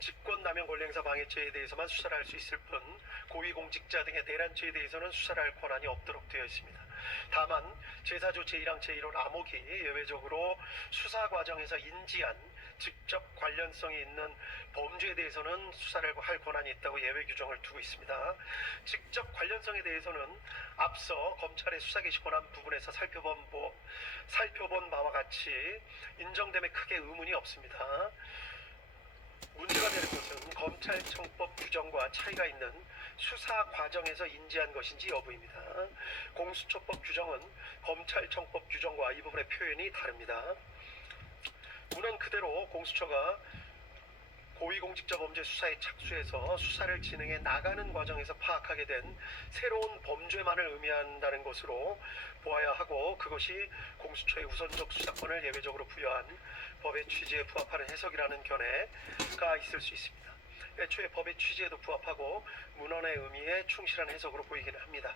직권남용 권리행사 방해죄에 대해서만 수사를 할 수 있을 뿐 고위공직자 등의 내란죄에 대해서는 수사를 할 권한이 없도록 되어 있습니다. 다만 제4조 제1항 제1호 암호기 예외적으로 수사 과정에서 인지한 직접 관련성이 있는 범죄에 대해서는 수사를 할 권한이 있다고 예외 규정을 두고 있습니다. 직접 관련성에 대해서는 앞서 검찰의 수사 개시 권한 부분에서 살펴본 바와 같이 인정됨에 크게 의문이 없습니다. 문제가 되는 것은 검찰청법 규정과 차이가 있는 수사 과정에서 인지한 것인지 여부입니다. 공수처법 규정은 검찰청법 규정과 이 부분의 표현이 다릅니다. 문헌 그대로 공수처가 고위공직자 범죄 수사에 착수해서 수사를 진행해 나가는 과정에서 파악하게 된 새로운 범죄만을 의미한다는 것으로 보아야 하고, 그것이 공수처의 우선적 수사권을 예외적으로 부여한 법의 취지에 부합하는 해석이라는 견해가 있을 수 있습니다. 애초에 법의 취지에도 부합하고 문헌의 의미에 충실한 해석으로 보이기는 합니다.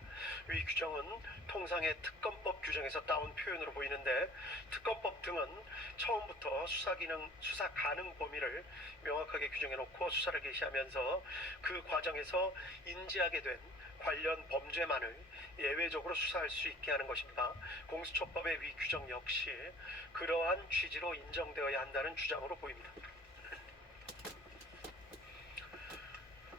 위 규정은 통상의 특검법 규정에서 따온 표현으로 보이는데, 특검법 등은 처음부터 수사 가능 범위를 명확하게 규정해놓고 수사를 개시하면서 그 과정에서 인지하게 된 관련 범죄만을 예외적으로 수사할 수 있게 하는 것입니다. 공수처법의 위 규정 역시 그러한 취지로 인정되어야 한다는 주장으로 보입니다.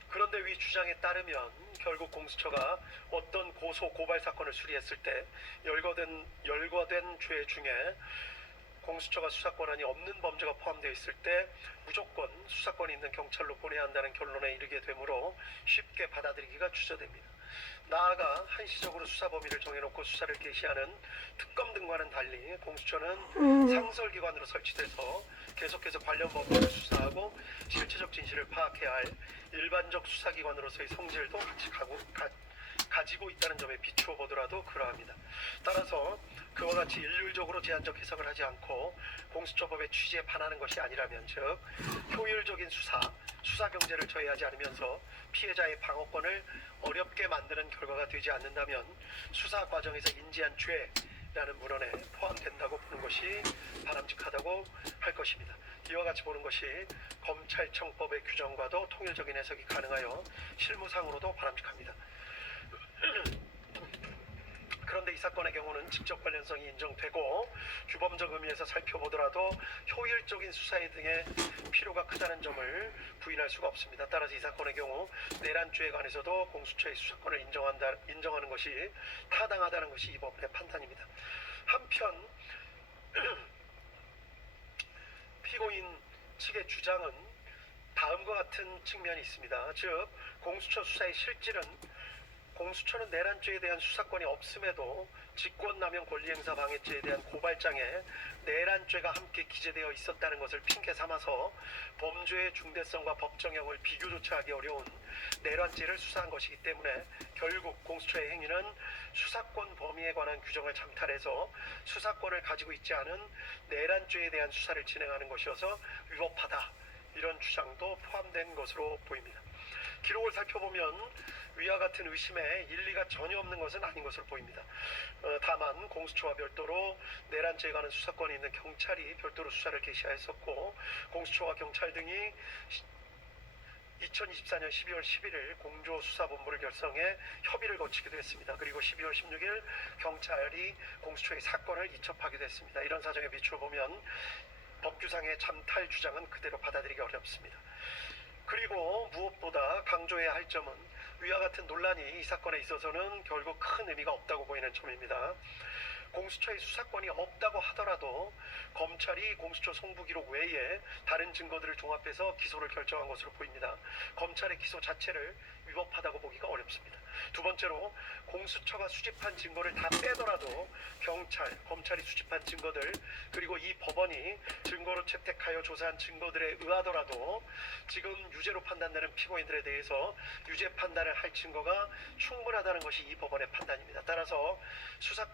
그런데 위 주장에 따르면 결국 공수처가 어떤 고소 고발 사건을 수리했을 때 열거된 죄 중에 공수처가 수사권한이 없는 범죄가 포함되어 있을 때 무조건 수사권이 있는 경찰로 보내야 한다는 결론에 이르게 되므로 쉽게 받아들이기가 주저됩니다. 나아가 한시적으로 수사 범위를 정해놓고 수사를 개시하는 특검 등과는 달리 공수처는 상설기관으로 설치돼서 계속해서 관련 범죄를 수사하고 실체적 진실을 파악해야 할 일반적 수사기관으로서의 성질도 같이 가지고 있다는 점에 비추어 보더라도 그러합니다. 따라서 그와 같이 일률적으로 제한적 해석을 하지 않고 공수처법의 취지에 반하는 것이 아니라면, 즉 효율적인 수사 경제를 저해하지 않으면서 피해자의 방어권을 어렵게 만드는 결과가 되지 않는다면 수사 과정에서 인지한 죄라는 문헌에 포함된다고 보는 것이 바람직하다고 할 것입니다. 이와 같이 보는 것이 검찰청법의 규정과도 통일적인 해석이 가능하여 실무상으로도 바람직합니다. 그런데 이 사건의 경우는 직접 관련성이 인정되고 규범적 의미에서 살펴보더라도 효율적인 수사에 등의 필요가 크다는 점을 부인할 수가 없습니다. 따라서 이 사건의 경우 내란죄에 관해서도 공수처의 수사권을 인정하는 것이 타당하다는 것이 이 법원의 판단입니다. 한편 피고인 측의 주장은 다음과 같은 측면이 있습니다. 즉 공수처 수사의 실질은 공수처는 내란죄에 대한 수사권이 없음에도 직권남용 권리행사 방해죄에 대한 고발장에 내란죄가 함께 기재되어 있었다는 것을 핑계 삼아서 범죄의 중대성과 법정형을 비교조차 하기 어려운 내란죄를 수사한 것이기 때문에 결국 공수처의 행위는 수사권 범위에 관한 규정을 장탈해서 수사권을 가지고 있지 않은 내란죄에 대한 수사를 진행하는 것이어서 위법하다, 이런 주장도 포함된 것으로 보입니다. 기록을 살펴보면 위와 같은 의심에 일리가 전혀 없는 것은 아닌 것으로 보입니다. 다만 공수처와 별도로 내란죄에 관한 수사권이 있는 경찰이 별도로 수사를 개시하였었고, 공수처와 경찰 등이 2024년 12월 11일 공조수사본부를 결성해 협의를 거치기도 했습니다. 그리고 12월 16일 경찰이 공수처의 사건을 이첩하기도 했습니다. 이런 사정에 비추어 보면 법규상의 잠탈 주장은 그대로 받아들이기 어렵습니다. 그리고 무엇보다 강조해야 할 점은 위와 같은 논란이 이 사건에 있어서는 결국 큰 의미가 없다고 보이는 점입니다. 공수처의 수사권이 없다고 하더라도 검찰이 공수처 송부기록 외에 다른 증거들을 종합해서 기소를 결정한 것으로 보입니다. 검찰의 기소 자체를 위법하다고 보기가 어렵습니다. 두 번째로 공수처가 수집한 증거를 다 빼더라도 검찰이 수집한 증거들, 그리고 이 법원이 증거로 채택하여 조사한 증거들에 의하더라도 지금 유죄로 판단되는 피고인들에 대해서 유죄 판단을 할 증거가 충분하다는 것이 이 법원의 판단입니다. 따라서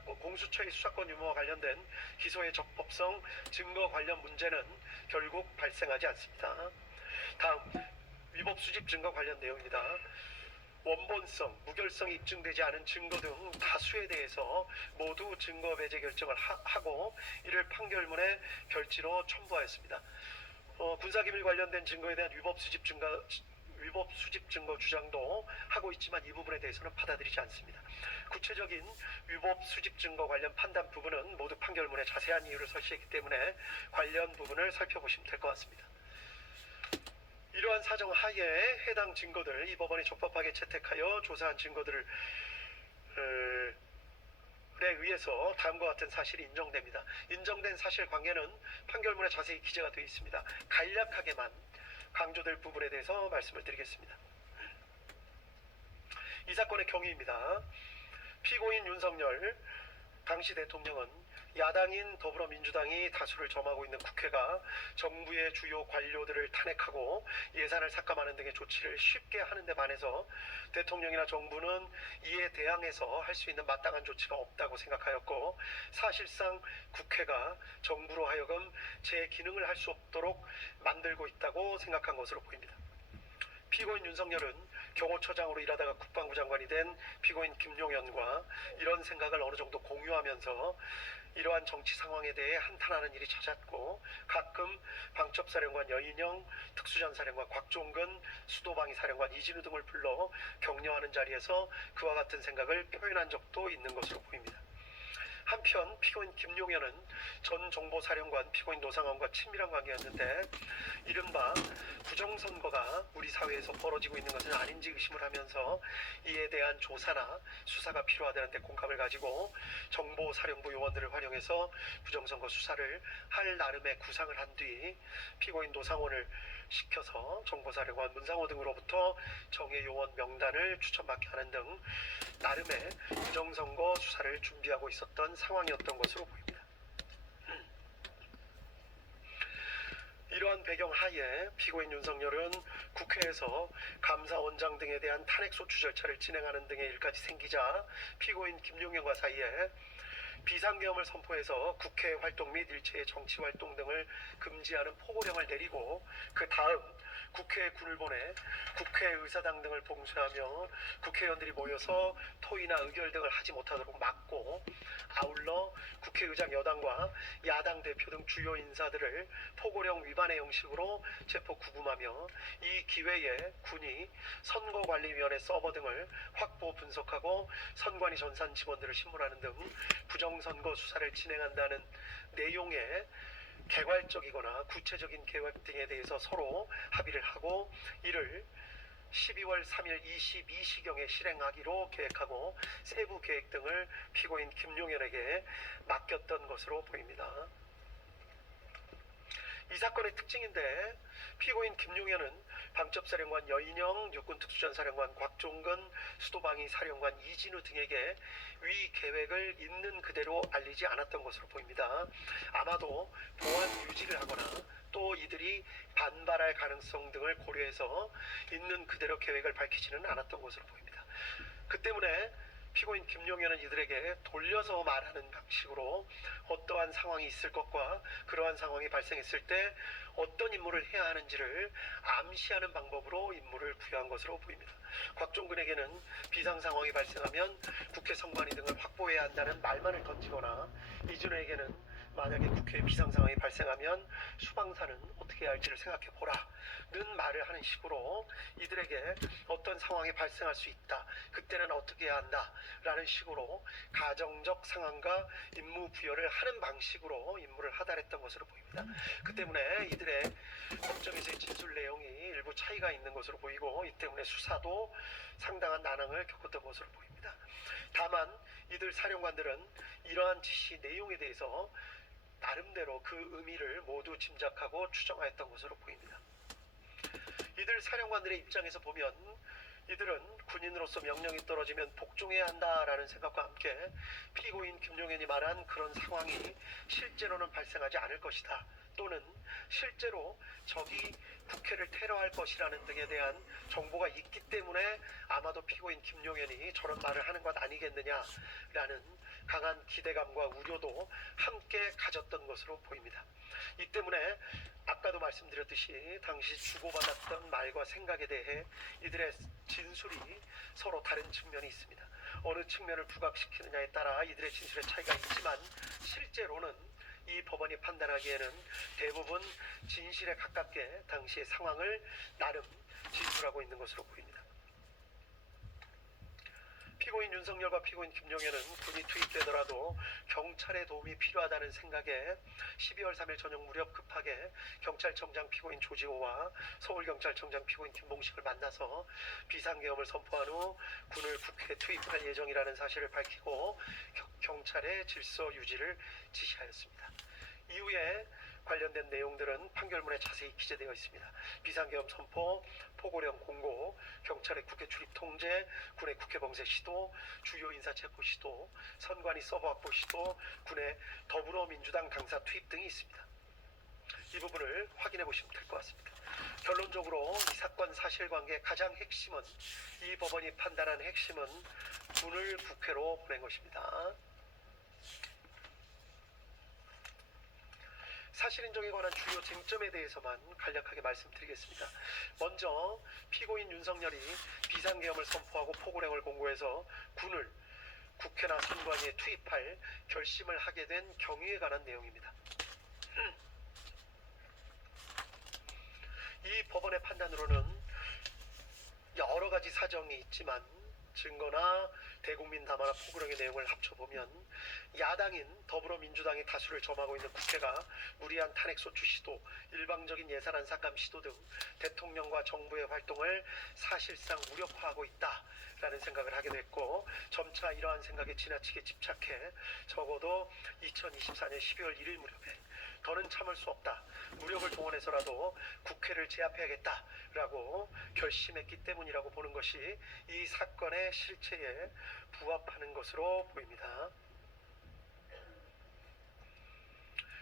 공수처의 수사권 유무와 관련된 기소의 적법성, 증거 관련 문제는 결국 발생하지 않습니다. 다음, 위법 수집 증거 관련 내용입니다. 원본성, 무결성이 입증되지 않은 증거 등 다수에 대해서 모두 증거 배제 결정을 하고 이를 판결문에 별지로 첨부하였습니다. 군사기밀 관련된 증거에 대한 위법 수집 증거 주장도 하고 있지만 이 부분에 대해서는 받아들이지 않습니다. 구체적인 위법 수집 증거 관련 판단 부분은 모두 판결문에 자세한 이유를 설치했기 때문에 관련 부분을 살펴보시면 될 것 같습니다. 이러한 사정 하에 해당 증거들, 이 법원이 적법하게 채택하여 조사한 증거들을 의해서 다음과 같은 사실이 인정됩니다. 인정된 사실관계는 판결문에 자세히 기재가 되어 있습니다. 간략하게만 강조될 부분에 대해서 말씀을 드리겠습니다. 이 사건의 경위입니다. 피고인 윤석열 당시 대통령은 야당인 더불어민주당이 다수를 점하고 있는 국회가 정부의 주요 관료들을 탄핵하고 예산을 삭감하는 등의 조치를 쉽게 하는 데 반해서 대통령이나 정부는 이에 대항해서 할 수 있는 마땅한 조치가 없다고 생각하였고, 사실상 국회가 정부로 하여금 제 기능을 할 수 없도록 만들고 있다고 생각한 것으로 보입니다. 피고인 윤석열은 경호처장으로 일하다가 국방부 장관이 된 피고인 김용현과 이런 생각을 어느 정도 공유하면서 이러한 정치 상황에 대해 한탄하는 일이 잦았고, 가끔 방첩사령관 여인영, 특수전사령관 곽종근, 수도방위 사령관 이진우 등을 불러 격려하는 자리에서 그와 같은 생각을 표현한 적도 있는 것으로 보입니다. 한편 피고인 김용현은 전 정보사령관 피고인 노상원과 친밀한 관계였는데, 이른바 부정선거가 우리 사회에서 벌어지고 있는 것은 아닌지 의심을 하면서 이에 대한 조사나 수사가 필요하다는 데 공감을 가지고 정보사령부 요원들을 활용해서 부정선거 수사를 할 나름의 구상을 한 뒤 피고인 노상원을 시켜서 정보사령관 문상호 등으로부터 정예 요원 명단을 추천받게 하는 등 나름의 부정선거 수사를 준비하고 있었던 상황이었던 것으로 보입니다. 이러한 배경 하에 피고인 윤석열은 국회에서 감사원장 등에 대한 탄핵소추 절차를 진행하는 등의 일까지 생기자 피고인 김용현과 사이에 비상계엄을 선포해서 국회 활동 및 일체의 정치 활동 등을 금지하는 포고령을 내리고, 그 다음 국회에 군을 보내 국회의사당 등을 봉쇄하며 국회의원들이 모여서 토의나 의결 등을 하지 못하도록 막고, 아울러 국회의장 여당과 야당 대표 등 주요 인사들을 포고령 위반의 형식으로 체포 구금하며, 이 기회에 군이 선거관리위원회 서버 등을 확보 분석하고 선관위 전산 직원들을 신문하는 등 부정선거 수사를 진행한다는 내용의 개괄적이거나 구체적인 계획 등에 대해서 서로 합의를 하고, 이를 12월 3일 22시경에 실행하기로 계획하고 세부 계획 등을 피고인 김용현에게 맡겼던 것으로 보입니다. 이 사건의 특징인데, 피고인 김용현은 방첩사령관 여인영, 육군특수전사령관 곽종근, 수도방위 사령관 이진우 등에게 위 계획을 있는 그대로 알리지 않았던 것으로 보입니다. 아마도 보안 유지를 하거나 또 이들이 반발할 가능성 등을 고려해서 있는 그대로 계획을 밝히지는 않았던 것으로 보입니다. 그 때문에 피고인 김용현은 이들에게 돌려서 말하는 방식으로 어떠한 상황이 있을 것과 그러한 상황이 발생했을 때 어떤 임무를 해야 하는지를 암시하는 방법으로 임무를 부여한 것으로 보입니다. 곽종근에게는 비상 상황이 발생하면 국회 선관위 등을 확보해야 한다는 말만을 던지거나, 이준호에게는 만약에 국회에 비상 상황이 발생하면 수방사는 어떻게 해야 할지를 생각해 보라는 말을 하는 식으로 이들에게 어떤 상황이 발생할 수 있다, 그때는 어떻게 해야 한다 라는 식으로 가정적 상황과 임무 부여를 하는 방식으로 임무를 하달했던 것으로 보입니다. 그 때문에 이들의 법정에서의 진술 내용이 일부 차이가 있는 것으로 보이고, 이 때문에 수사도 상당한 난항을 겪었던 것으로 보입니다. 다만 이들 사령관들은 이러한 지시 내용에 대해서 나름대로 그 의미를 모두 짐작하고 추정하였던 것으로 보입니다. 이들 사령관들의 입장에서 보면 이들은 군인으로서 명령이 떨어지면 복종해야 한다라는 생각과 함께 피고인 김용현이 말한 그런 상황이 실제로는 발생하지 않을 것이다, 또는 실제로 적이 국회를 테러할 것이라는 등에 대한 정보가 있기 때문에 아마도 피고인 김용현이 저런 말을 하는 것 아니겠느냐라는 강한 기대감과 우려도 함께 가졌던 것으로 보입니다. 이 때문에 아까도 말씀드렸듯이 당시 주고받았던 말과 생각에 대해 이들의 진술이 서로 다른 측면이 있습니다. 어느 측면을 부각시키느냐에 따라 이들의 진술의 차이가 있지만 실제로는 이 법원이 판단하기에는 대부분 진실에 가깝게 당시의 상황을 나름 진술하고 있는 것으로 보입니다. 피고인 윤석열과 피고인 김용현은 군이 투입되더라도 경찰의 도움이 필요하다는 생각에 12월 3일 저녁 무렵 급하게 경찰청장 피고인 조지호와 서울경찰청장 피고인 김봉식을 만나서 비상계엄을 선포한 후 군을 국회에 투입할 예정이라는 사실을 밝히고 경찰의 질서 유지를 지시하였습니다. 이후에 관련된 내용들은 판결문에 자세히 기재되어 있습니다. 비상계엄 선포, 포고령 공고, 경찰의 국회 출입 통제, 군의 국회 봉쇄 시도, 주요 인사 체포 시도, 선관위 서버 확보 시도, 군의 더불어민주당 당사 투입 등이 있습니다. 이 부분을 확인해 보시면 될 것 같습니다. 결론적으로 이 사건 사실관계의 가장 핵심은, 이 법원이 판단한 핵심은 군을 국회로 보낸 것입니다. 사실 인정에 관한 주요 쟁점에 대해서만 간략하게 말씀드리겠습니다. 먼저 피고인 윤석열이 비상계엄을 선포하고 포고령을 공고해서 군을 국회나 선관위에 투입할 결심을 하게 된 경위에 관한 내용입니다. 이 법원의 판단으로는 여러 가지 사정이 있지만 증거나 대국민 담화나 포고령의 내용을 합쳐보면 야당인 더불어민주당이 다수를 점하고 있는 국회가 무리한 탄핵소추 시도, 일방적인 예산안 삭감 시도 등 대통령과 정부의 활동을 사실상 무력화하고 있다라는 생각을 하게 됐고, 점차 이러한 생각에 지나치게 집착해 적어도 2024년 12월 1일 무렵에 더는 참을 수 없다, 무력을 동원해서라도 국회를 제압해야겠다라고 결심했기 때문이라고 보는 것이 이 사건의 실체에 부합하는 것으로 보입니다.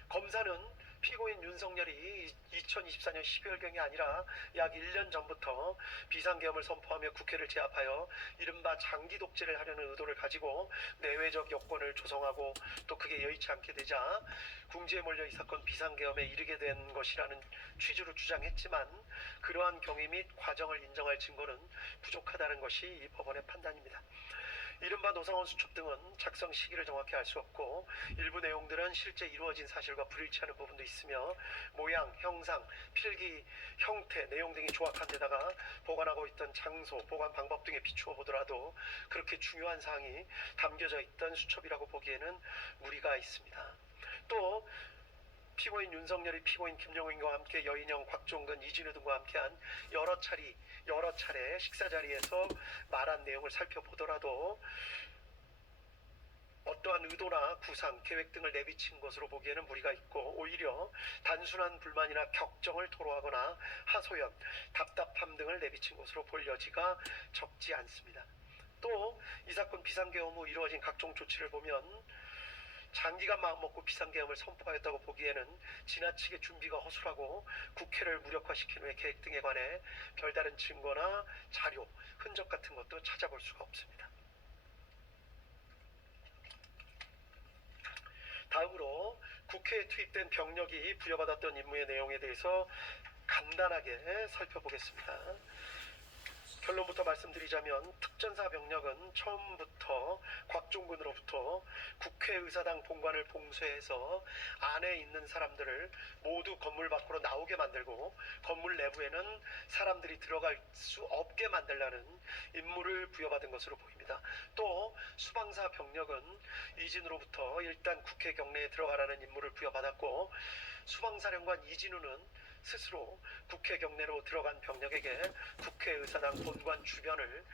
검사는 피고인 윤석열이 2024년 12월경이 아니라 약 1년 전부터 비상계엄을 선포하며 국회를 제압하여 이른바 장기 독재를 하려는 의도를 가지고 내외적 여건을 조성하고 또 그게 여의치 않게 되자 궁지에 몰려 이 사건 비상계엄에 이르게 된 것이라는 취지로 주장했지만, 그러한 경위 및 과정을 인정할 증거는 부족하다는 것이 이 법원의 판단입니다. 이른바 노상원 수첩 등은 작성 시기를 정확히 알 수 없고, 일부 내용들은 실제 이루어진 사실과 불일치하는 부분도 있으며, 모양, 형상, 필기, 형태, 내용 등이 조악한 데다가 보관하고 있던 장소, 보관 방법 등에 비추어 보더라도 그렇게 중요한 사항이 담겨져 있던 수첩이라고 보기에는 무리가 있습니다. 또 피고인 윤석열이 피고인 김용현과 함께 여인영, 곽종근, 이진우 등과 함께한 여러 차례 식사 자리에서 말한 내용을 살펴보더라도 어떠한 의도나 구상, 계획 등을 내비친 것으로 보기에는 무리가 있고, 오히려 단순한 불만이나 격정을 토로하거나 하소연, 답답함 등을 내비친 것으로 볼 여지가 적지 않습니다. 또 이 사건 비상계엄 후 이루어진 각종 조치를 보면 장기간 마음먹고 비상계엄을 선포하였다고 보기에는 지나치게 준비가 허술하고 국회를 무력화시킨 후의 계획 등에 관해 별다른 증거나 자료, 흔적 같은 것도 찾아볼 수가 없습니다. 다음으로 국회에 투입된 병력이 부여받았던 임무의 내용에 대해서 간단하게 살펴보겠습니다. 결론부터 말씀드리자면, 특전사 병력은 처음부터 곽종근으로부터 국회의사당 본관을 봉쇄해서 안에 있는 사람들을 모두 건물 밖으로 나오게 만들고 건물 내부에는 사람들이 들어갈 수 없게 만들라는 임무를 부여받은 것으로 보입니다. 또 수방사 병력은 이진우로부터 일단 국회 경내에 들어가라는 임무를 부여받았고, 수방사령관 이진우는 스스로 국회 경내로 들어간 병력에게 국회의사당 본관 주변을